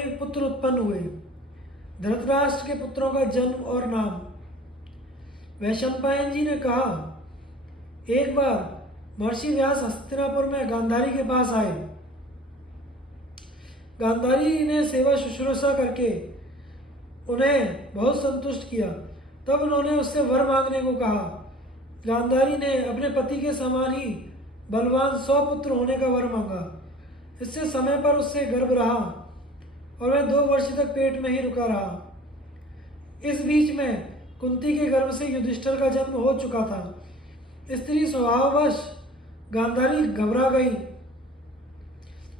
कई पुत्र उत्पन्न हुए। धृतराष्ट्र के पुत्रों का जन्म और नाम। वैशंपायन जी ने कहा, एक बार महर्षि व्यास हस्तिनापुर में गांधारी के पास आए। गांधारी ने सेवा शुश्रूषा करके उन्हें बहुत संतुष्ट किया। तब उन्होंने उससे वर मांगने को कहा। गांधारी ने अपने पति के समान ही बलवान 100 पुत्र होने का वर मांगा। इससे समय पर उससे गर्भ रहा और वह 2 वर्ष तक पेट में ही रुका रहा। इस बीच में कुंती के गर्भ से युधिष्ठिर का जन्म हो चुका था। स्त्री स्वभाववश गांधारी घबरा गई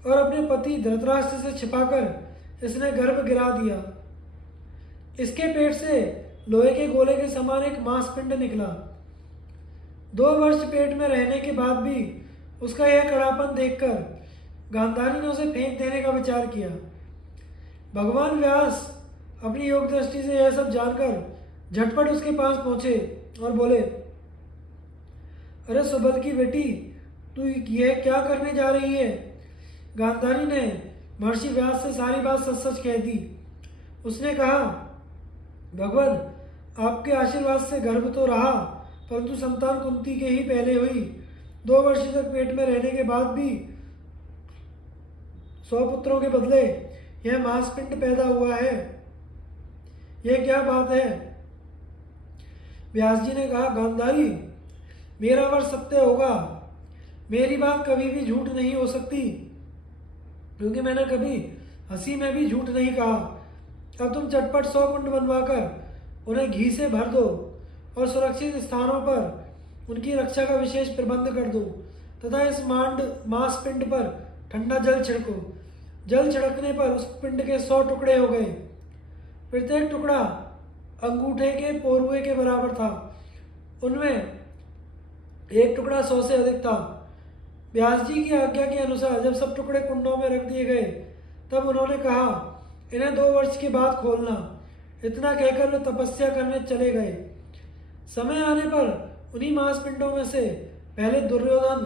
और अपने पति धृतराष्ट्र से छिपाकर इसने गर्भ गिरा दिया। इसके पेट से लोहे के गोले के समान एक मांसपिंड निकला। 2 वर्ष पेट में रहने के बाद भी उसका यह कड़ापन देखकर गांधारी ने उसे फेंक देने का विचार किया। भगवान व्यास अपनी योग दृष्टि से यह सब जानकर झटपट उसके पास पहुंचे और बोले, अरे सुबल की बेटी, तू यह क्या करने जा रही है? गांधारी ने महर्षि व्यास से सारी बात सच सच कह दी। उसने कहा, भगवान, आपके आशीर्वाद से गर्भ तो रहा, परंतु संतान कुंती के ही पहले हुई। 2 वर्ष तक पेट में रहने के बाद भी 100 पुत्रों के बदले यह मांसपिंड पैदा हुआ है। यह क्या बात है? व्यास जी ने कहा, गांधारी, मेरा वर सत्य होगा। मेरी बात कभी भी झूठ नहीं हो सकती, क्योंकि मैंने कभी हंसी में भी झूठ नहीं कहा। अब तुम चटपट 100 कुंड बनवाकर उन्हें घी से भर दो और सुरक्षित स्थानों पर उनकी रक्षा का विशेष प्रबंध कर दो तथा इस मांस पिंड पर ठंडा जल छिड़को। जल छिड़कने पर उस पिंड के 100 टुकड़े हो गए। प्रत्येक टुकड़ा अंगूठे के पोरुए के बराबर था। उनमें एक टुकड़ा 100 से अधिक था। व्यास जी की आज्ञा के अनुसार जब सब टुकड़े कुंडों में रख दिए गए, तब उन्होंने कहा, इन्हें 2 वर्ष के बाद खोलना। इतना कहकर वे तपस्या करने चले गए। समय आने पर उन्हीं मांसपिंडों में से पहले दुर्योधन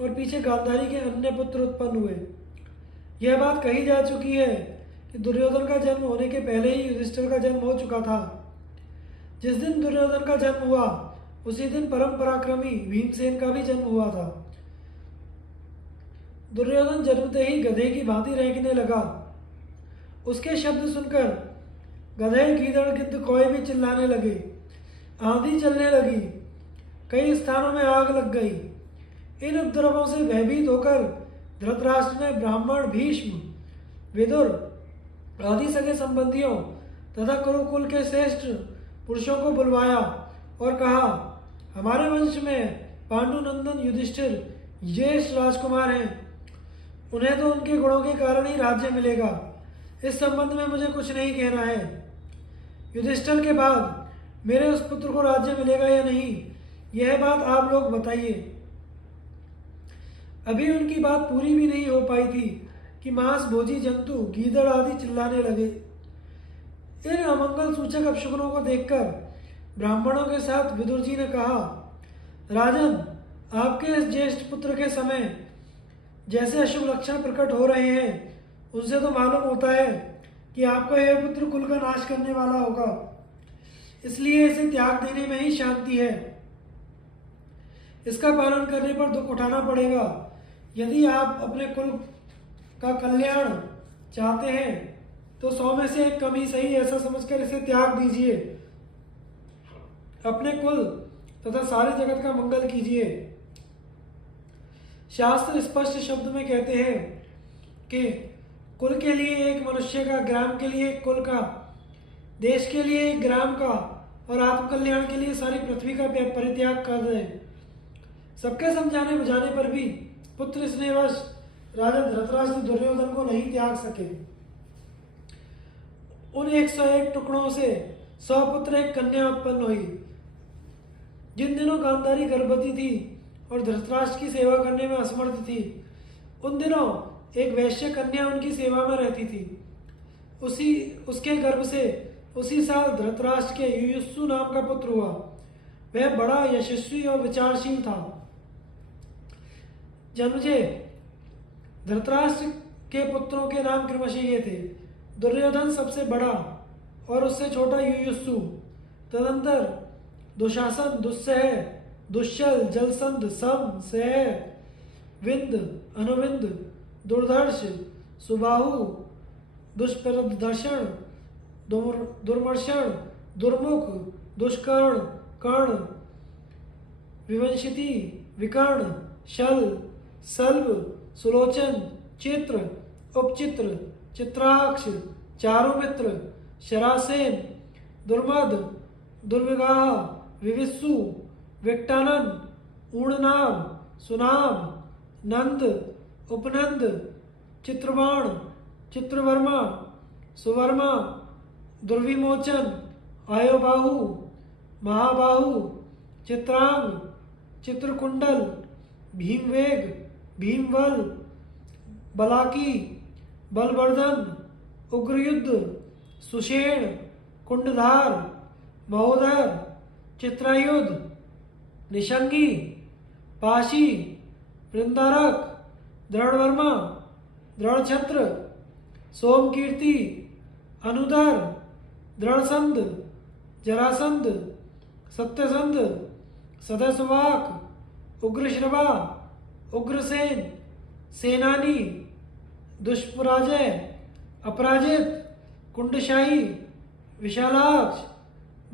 और पीछे गांधारी के अन्य पुत्र उत्पन्न हुए। यह बात कही जा चुकी है कि दुर्योधन का जन्म होने के पहले ही युधिष्ठिर का जन्म हो चुका था। जिस दिन दुर्योधन का जन्म हुआ, उसी दिन परम पराक्रमी भीमसेन का भी जन्म हुआ था। दुर्योधन जन्मते ही गधे की भांति रेंकने लगा। उसके शब्द सुनकर गधे, गीदड़, गिद्ध, कौए भी चिल्लाने लगे। आंधी चलने लगी। कई स्थानों में आग लग गई। इन उपद्रवों से भयभीत होकर धृतराष्ट्र ने ब्राह्मण, भीष्म, विदुर आदि सगे संबंधियों तथा कुरुकुल के श्रेष्ठ पुरुषों को बुलवाया और कहा, हमारे वंश में पांडुनंदन युधिष्ठिर ज्येष्ठ राजकुमार हैं। उन्हें तो उनके गुणों के कारण ही राज्य मिलेगा। इस संबंध में मुझे कुछ नहीं कहना है। युधिष्ठिर के बाद मेरे उस पुत्र को राज्य मिलेगा या नहीं, यह बात आप लोग बताइए। अभी उनकी बात पूरी भी नहीं हो पाई थी कि मांस भोजी जंतु, गीदड़ आदि चिल्लाने लगे। इन अमंगल सूचक अपशकुनों को देखकर ब्राह्मणों के साथ विदुर जी ने कहा, राजन, आपके इस ज्येष्ठ पुत्र के समय जैसे अशुभ लक्षण प्रकट हो रहे हैं, उनसे तो मालूम होता है कि आपका यह पुत्र कुल का नाश करने वाला होगा। इसलिए इसे त्याग देने में ही शांति है। इसका पालन करने पर दुख उठाना पड़ेगा। यदि आप अपने कुल का कल्याण चाहते हैं तो 100 में से 1 कम ही सही, ऐसा समझकर इसे त्याग दीजिए। अपने कुल तथा सारे जगत का मंगल कीजिए। शास्त्र स्पष्ट शब्द में कहते हैं कि कुल के लिए एक मनुष्य का, ग्राम के लिए एक कुल का, देश के लिए एक ग्राम का और आत्मकल्याण के लिए सारी पृथ्वी का परित्याग कर दें। सबके समझाने बुझाने पर भी पुत्र स्नेहवश राजा धृतराष्ट्र दुर्योधन को नहीं त्याग सके। उन 101 टुकड़ों से 100 पुत्र, एक कन्या उत्पन्न हुई। जिन दिनों गांधारी गर्भवती थी और धृतराष्ट्र की सेवा करने में असमर्थ थी, उन दिनों एक वैश्य कन्या उनकी सेवा में रहती थी। उसके गर्भ से उसी साल धृतराष्ट्र के युयुत्सु नाम का पुत्र हुआ। वह बड़ा यशस्वी और विचारशील था। जन्मजे धृतराष्ट्र के पुत्रों के नाम क्रमशः ये थे, दुर्योधन सबसे बड़ा और उससे छोटा युयुत्सु, तदंतर दुशासन, दुस्सह, दुश्शल, जलसंध, सम, सह, विंद, अनुविंद, दुर्धर्ष, सुबाहु, दुष्प्रदर्शन, दुर्मर्षण, दुर्मुख, दुष्कर्ण, कर्ण, विवंशिति, विकर्ण, शल, सल्व, सुलोचन, चित्र, उपचित्र, चित्राक्ष, चारुमित्र, शरासेन, दुर्मद, दुर्विगाह, विविस्सु, विक्टानन, ऊर्णनाभ, सुनाभ, नंद, उपनंद, चित्रबाण, चित्रवर्मा, सुवर्मा, दुर्विमोचन, आयोबाहु, महाबाहु, चित्रांग, चित्रकुंडल, भीमवेग, भीमवल, बलाकी, बलवर्धन, उग्रयुद्ध, सुषेण, कुंडधार, महोदर, चित्रायुध, निशंगी, पाशी, वृंदारक, दृढ़वर्मा, दृढ़छत्र, सोमकीर्ति, अनुदर, दृढ़संध, जरासंध, सत्यसंध, सदस्वाक, उग्रश्रवा, उग्रसेन, सेनानी, दुष्पराजय, अपराजित, कुंडशाही, विशालाक्ष,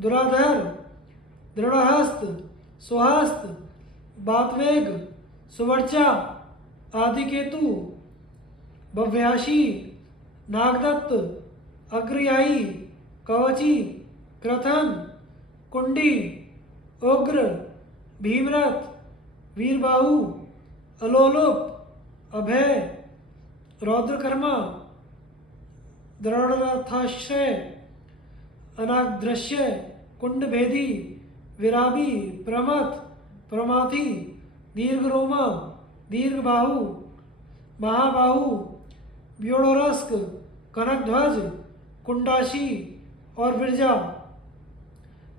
दुराधर, दृढ़हस्त, सुहस्त, बातवेग, सुवर्चा, आदिकेतु, भव्याशी, नागदत्त, अग्रयाई, कवची, क्रथन, कुंडी, उग्र, भीमरथ, वीरबाहु, अलोलुप, अभय, रौद्रकर्मा, दृढ़रथाश्रय, अनाग्दृश्य, कुंडभेदी, विराबी, प्रमथ, प्रमाथी, दीर्घरोमा, दीर्घबाहु, महाबाहु, व्योड़रस्क, कनकध्वज, कुंडाशी और बिरजा।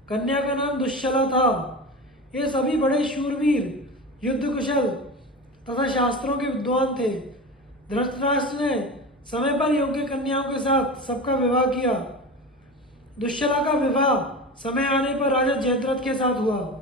कन्या का नाम दुश्शला था। ये सभी बड़े शूरवीर, युद्ध कुशल तथा शास्त्रों के विद्वान थे। धृतराष्ट्र ने समय पर योग्य कन्याओं के साथ सबका विवाह किया। दुश्शला का विवाह समय आने पर राजा जयद्रथ के साथ हुआ।